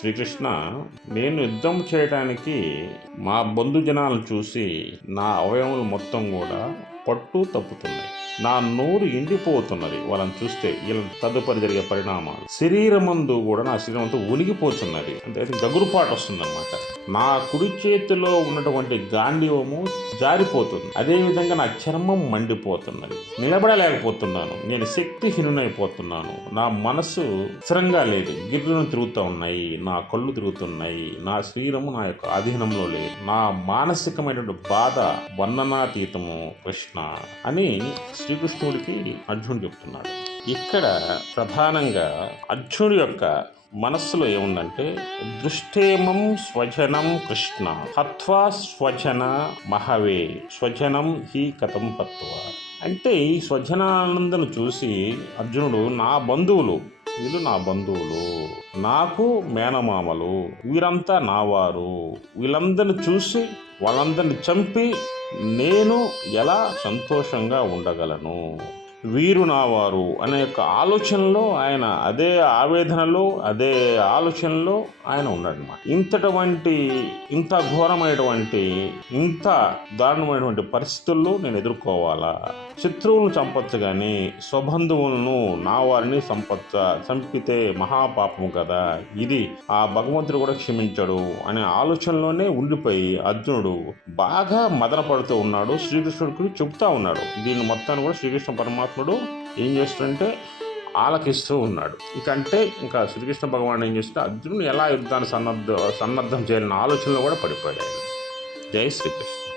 శ్రీకృష్ణ నేను యుద్ధం చేయడానికి మా బంధుజనాలను చూసి నా అవయవములు మొత్తం కూడా పట్టు తప్పుతున్నాయి. నా నోరు ఎండిపోతున్నది. వాళ్ళని చూస్తే వీళ్ళ తదుపరి జరిగే పరిణామాలు. శరీరమందు కూడా నా శరీరం అంతా ఉనిగిపోతున్నది అంటే గగురుపాటు వస్తుందన్నమాట. నా కుడి చేతిలో ఉన్నటువంటి గాంధీవము జారిపోతుంది. అదేవిధంగా నా చర్మం మండిపోతున్నది. నిలబడలేకపోతున్నాను. నేను శక్తిహీనునైపోతున్నాను. నా మనసు స్థిరంగా లేదు. గిర్రును తిరుగుతూ ఉన్నాయి. నా కళ్ళు తిరుగుతున్నాయి. నా శరీరము నా యొక్క అధీనంలో లేదు. నా మానసికమైనటువంటి బాధ వర్ణనాతీతము కృష్ణ అని శ్రీకృష్ణుడికి అర్జునుడు చెప్తున్నాడు. ఇక్కడ ప్రధానంగా అర్జునుడి యొక్క మనస్సులో ఏముందంటే దృష్టేమం స్వజనం కృష్ణ హత్వా స్వజన మహవే స్వజనం హి కథం హత్వ అంటే ఈ స్వజనానందను చూసి అర్జునుడు నా బంధువులు వీళ్ళు నా బంధువులు నాకు మేనమామలు వీరంతా నావారు వీళ్ళందరిని చూసి వాళ్ళందరిని చంపి నేను ఎలా సంతోషంగా ఉండగలను? వీరు నావారు అనే యొక్క ఆలోచనలో ఆయన అదే ఆవేదనలో అదే ఆలోచనలో ఆయన ఉన్నాడనమాట ఇంతటువంటి ఇంత ఘోరమైనటువంటి ఇంత దారుణమైనటువంటి పరిస్థితుల్లో నేను ఎదుర్కోవాలా? శత్రువులను చంపచ్చు కానీ స్వబంధువులను నా వారిని సంపచ్చ చంపితే మహాపాపం కదా? ఇది ఆ భగవంతుడు కూడా క్షమించడు అనే ఆలోచనలోనే ఉండిపోయి అర్జునుడు బాగా మదన పడుతూ ఉన్నాడు శ్రీకృష్ణుడికి చెప్తా ఉన్నాడు. దీన్ని మొత్తాన్ని కూడా శ్రీకృష్ణ అప్పుడు ఏం చేస్తుంటే ఆలకిస్తూ ఉన్నాడు. ఇంకంటే ఇంకా శ్రీకృష్ణ భగవాన్ ఏం చేస్తే అర్జునుడు ఎలా యుద్ధాన్ని సన్నద్ధ సన్నద్ధం చేయాలన్న ఆలోచనలో కూడా పడిపోయాడు. జై శ్రీకృష్ణ.